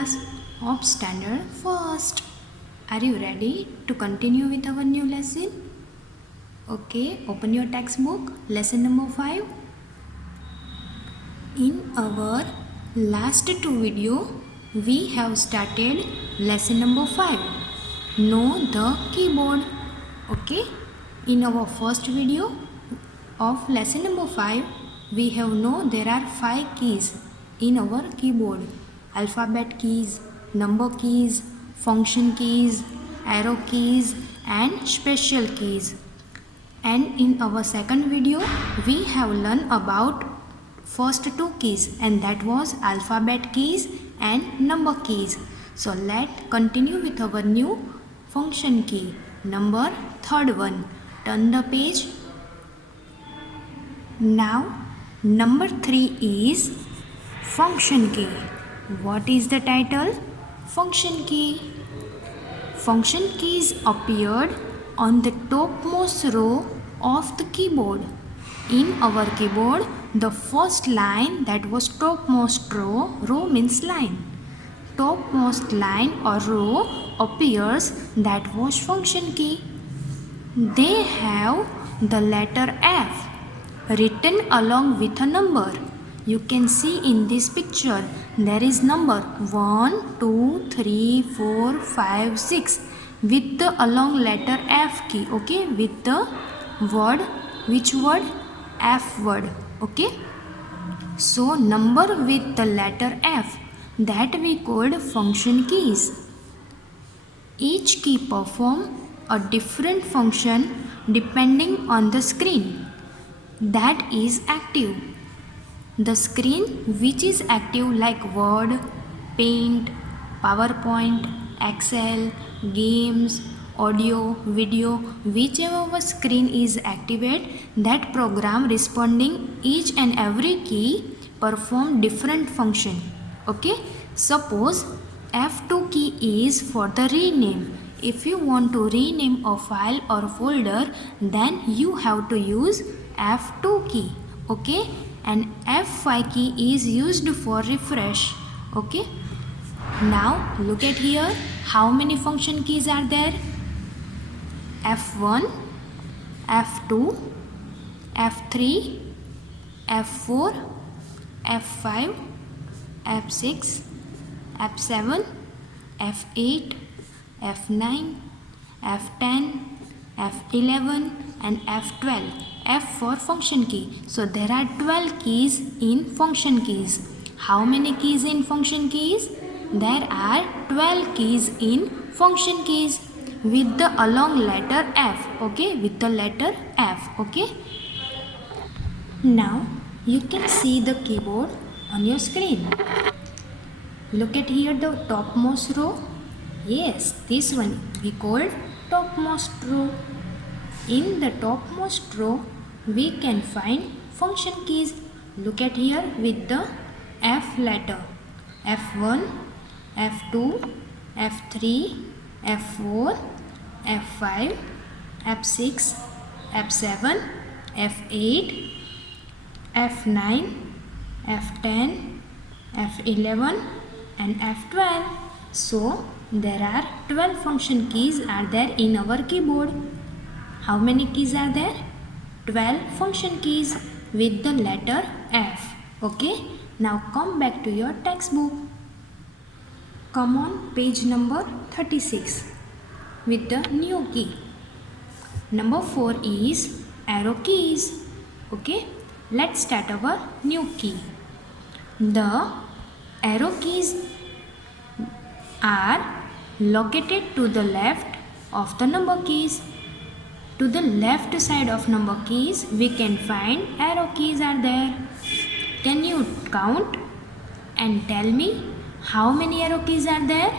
class of standard first. Are you ready to continue with our new lesson? Okay, open your textbook, lesson number 5. In our last two video, we have started lesson number 5. Know the keyboard. Okay, in our first video of lesson number 5, we have know there are 5 keys in our keyboard: alphabet keys, number keys, function keys, arrow keys, and special keys. And in our second video, we have learned about first two keys, and that was alphabet keys and number keys. So let's continue with our new function key, number third one. Turn the page. Now number 3 is function key. What is the title? Function key. Function keys appeared on the topmost row of the keyboard. In our keyboard, the first line, that was topmost row means line. Topmost line or row appears, that was function key. They have the letter F written along with a number. You can see in this picture there is number 1, 2, 3, 4, 5, 6 with the along letter F key. Okay, with the word, which word? F word. Okay, so number with the letter F, that we called function keys. Each key perform a different function depending on the screen that is active. The screen which is active, like Word, Paint, PowerPoint, Excel, games, audio, video, whichever screen is activated, that program responding each and every key perform different function. Okay, suppose F2 key is for the rename. If you want to rename a file or folder, then you have to use F2 key. Okay, and F5 key is used for refresh. Okay, now look at here, how many function keys are there? F1, F2, F3, F4, F5, F6, F7, F8, F9, F10, F11 and F12. F for function key. So there are 12 keys in function keys. How many keys in function keys? There are 12 keys in function keys with the along letter F. Okay, with the letter F. Okay, now you can see the keyboard on your screen. Look at here, the topmost row. Yes, this one we called topmost row. In the topmost row, we can find function keys. Look at here with the F letter. F1, F2, F3, F4, F5, F6, F7, F8, F9, F10, F11 and F12. So there are 12 function keys are there in our keyboard. How many keys are there? 12 function keys with the letter F. Okay, now come back to your textbook. Come on page number 36 with the new key. Number 4 is arrow keys. Okay, let's start our new key. The arrow keys are located to the left of the number keys. To the left side of number keys, we can find arrow keys are there. Can you count and tell me how many arrow keys are there?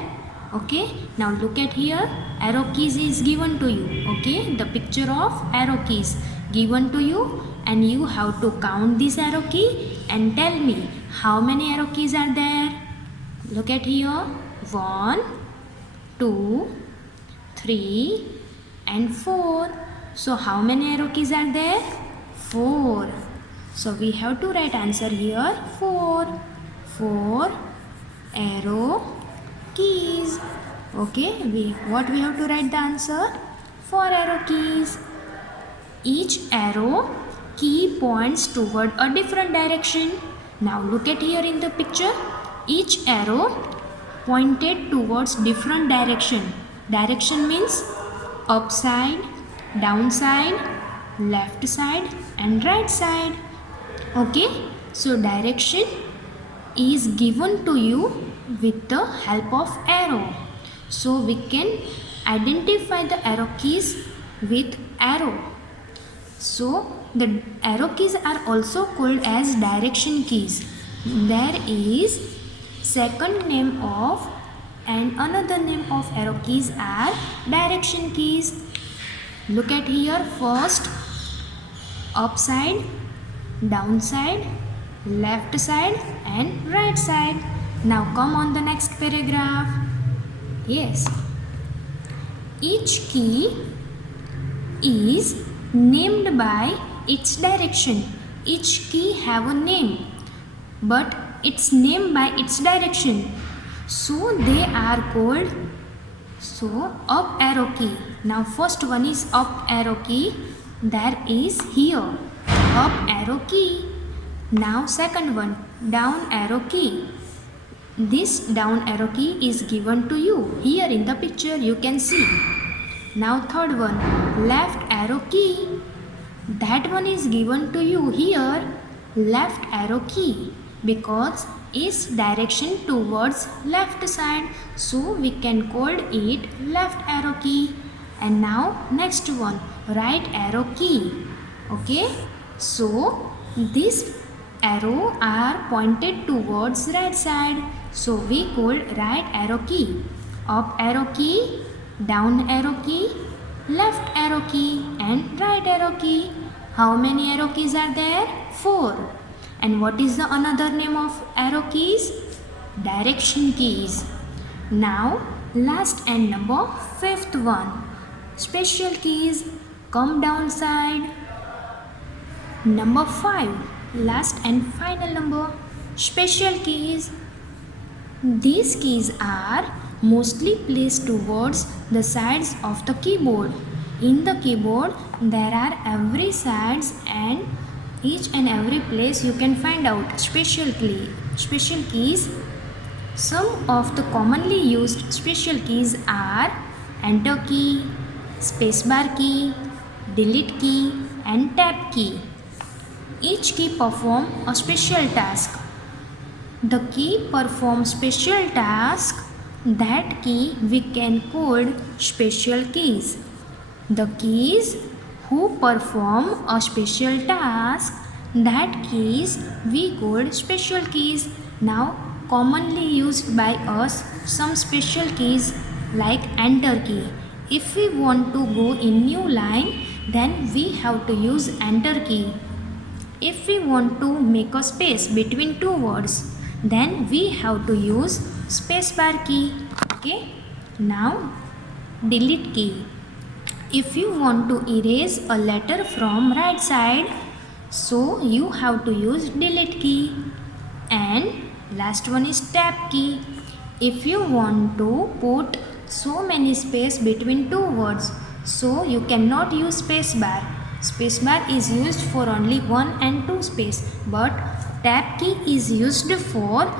Okay, now look at here, arrow keys is given to you. Okay, the picture of arrow keys given to you, and you have to count this arrow key and tell me how many arrow keys are there. Look at here, 1, 2, 3 and 4. So how many arrow keys are there? 4. So we have to write answer here 4. 4 arrow keys. Okay, what we have to write the answer? 4 arrow keys. Each arrow key points toward a different direction. Now look at here in the picture. Each arrow pointed towards different direction. Direction means upside, downside, left side and right side. Okay, so direction is given to you with the help of arrow. So we can identify the arrow keys with arrow. So the arrow keys are also called as direction keys. There is second name of and another name of arrow keys are direction keys. Look at here first, upside, downside, left side and right side. Now come on the next paragraph. Yes, each key is named by its direction. Each key have a name, but it's named by its direction. So they are called up arrow key. Now first one is up arrow key. There is here up arrow key. Now second one down arrow key. This down arrow key is given to you. Here in the picture you can see. Now third one left arrow key. That one is given to you here, left arrow key, because its direction towards left side, so we can call it left arrow key. And now next one right arrow key. Okay, so this arrow are pointed towards right side, so we call right arrow key. Up arrow key, down arrow key, left arrow key and right arrow key. How many arrow keys are there? 4. And what is the another name of arrow keys? Direction keys. Now last and number 5th one, special keys. Come down side. Number 5, last and final number, special keys. These keys are mostly placed towards the sides of the keyboard. In the keyboard there are every sides and each and every place you can find out special keys. Some of the commonly used special keys are enter key, spacebar key, delete key and tab key. Each key performs a special task. The key performs special task, that key we can call special keys. The keys who perform a special task, that keys we call special keys. Now commonly used by us some special keys like enter key. If we want to go in new line, then we have to use enter key. If we want to make a space between two words, then we have to use spacebar key. Okay, now delete key. If you want to erase a letter from right side, so you have to use delete key. And last one is tab key. If you want to put so many space between two words, so you cannot use spacebar. Spacebar is used for only 1 and 2 space, but tab key is used for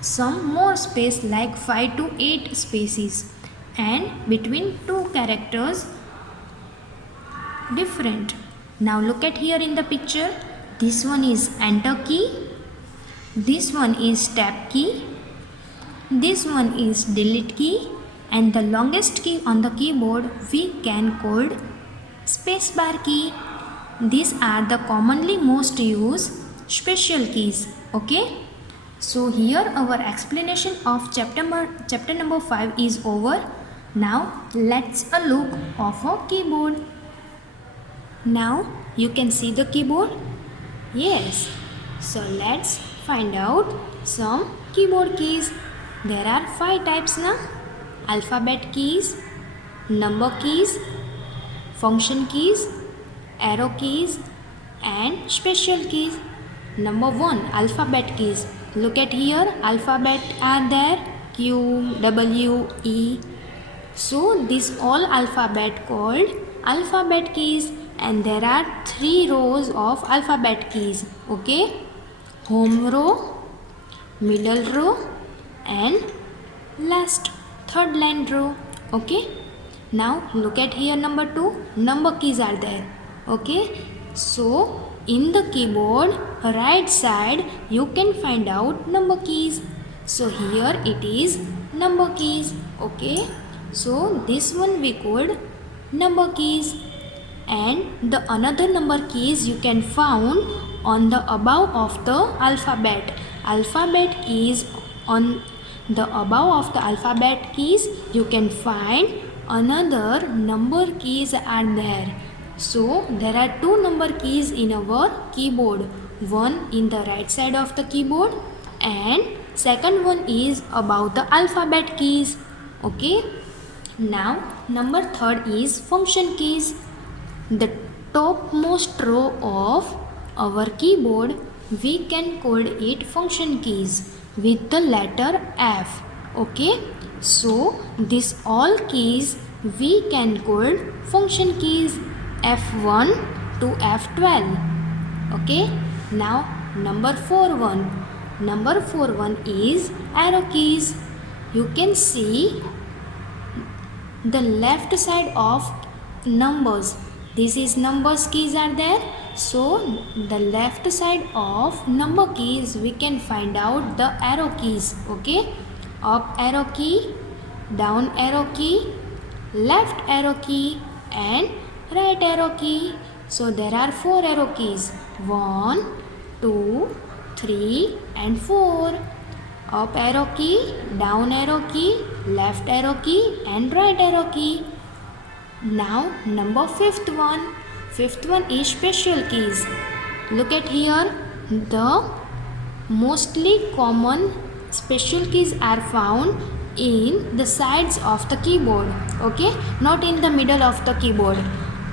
some more space like 5 to 8 spaces and between two characters different. Now look at here in the picture. This one is enter key, this one is tab key, this one is delete key, and the longest key on the keyboard we can call spacebar key. These are the commonly most used special keys. Okay, so here our explanation of chapter number 5 is over. Now let's a look of a keyboard. Now you can see the keyboard. Yes, so let's find out some keyboard keys. There are 5 types now: alphabet keys, number keys, function keys, arrow keys and special keys. Number 1, alphabet keys. Look at here, alphabet are there, Q, W, E. So this all alphabet called alphabet keys, and there are 3 rows of alphabet keys. Okay, home row, middle row, and last third line row. Okay, now look at here number 2, number keys are there. Okay, so in the keyboard right side you can find out number keys. So here it is number keys. Okay, so this one we called number keys, and the another number keys you can found on the above of the alphabet. Alphabet is on the above of the alphabet keys you can find another number keys are there. So there are 2 number keys in our keyboard, one in the right side of the keyboard and second one is above the alphabet keys. Okay, now number third is function keys. The topmost row of our keyboard we can call it function keys with the letter F. Okay, so this all keys we can call function keys, F1 to F12. Okay, now number 4 one is arrow keys. You can see the left side of numbers, this is numbers keys are there. So the left side of number keys we can find out the arrow keys. Okay, up arrow key, down arrow key, left arrow key and right arrow key. So there are 4 arrow keys, 1, 2, 3 and 4. Up arrow key, down arrow key, left arrow key and right arrow key. Now number fifth one is special keys. Look at here, the mostly common special keys are found in the sides of the keyboard. Okay, not in the middle of the keyboard.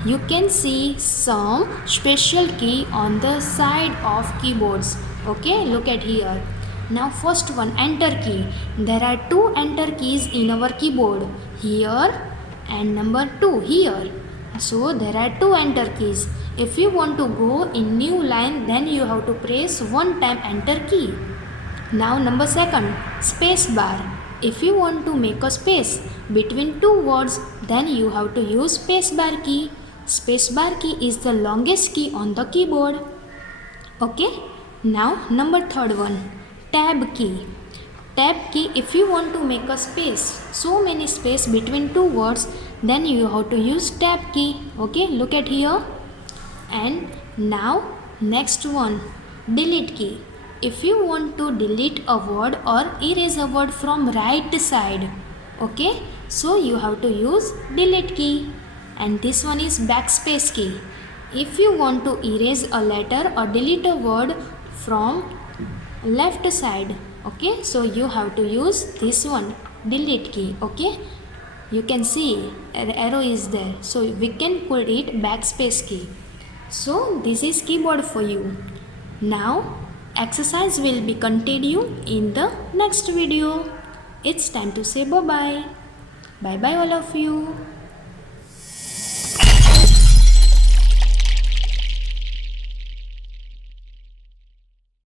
You can see some special key on the side of keyboards. Okay, look at here. Now first one, enter key. There are 2 enter keys in our keyboard, here and number 2 here. So there are 2 enter keys. If you want to go in new line, then you have to press 1 time enter key. Now number 2, space bar. If you want to make a space between 2 words, then you have to use space bar key. Space bar key is the longest key on the keyboard. Okay, now number 3 one, tab key. Tab key, if you want to make a space, so many space between 2 words, then you have to use tab key. Okay, look at here. And now next one, delete key. If you want to delete a word or erase a word from right side, okay, so you have to use delete key. And this one is backspace key. If you want to erase a letter or delete a word from left side, okay, so you have to use this one, delete key. Okay, you can see the arrow is there, so we can call it backspace key. So this is keyboard for you. Now exercise will be continued in the next video. It's time to say bye bye. Bye bye all of you.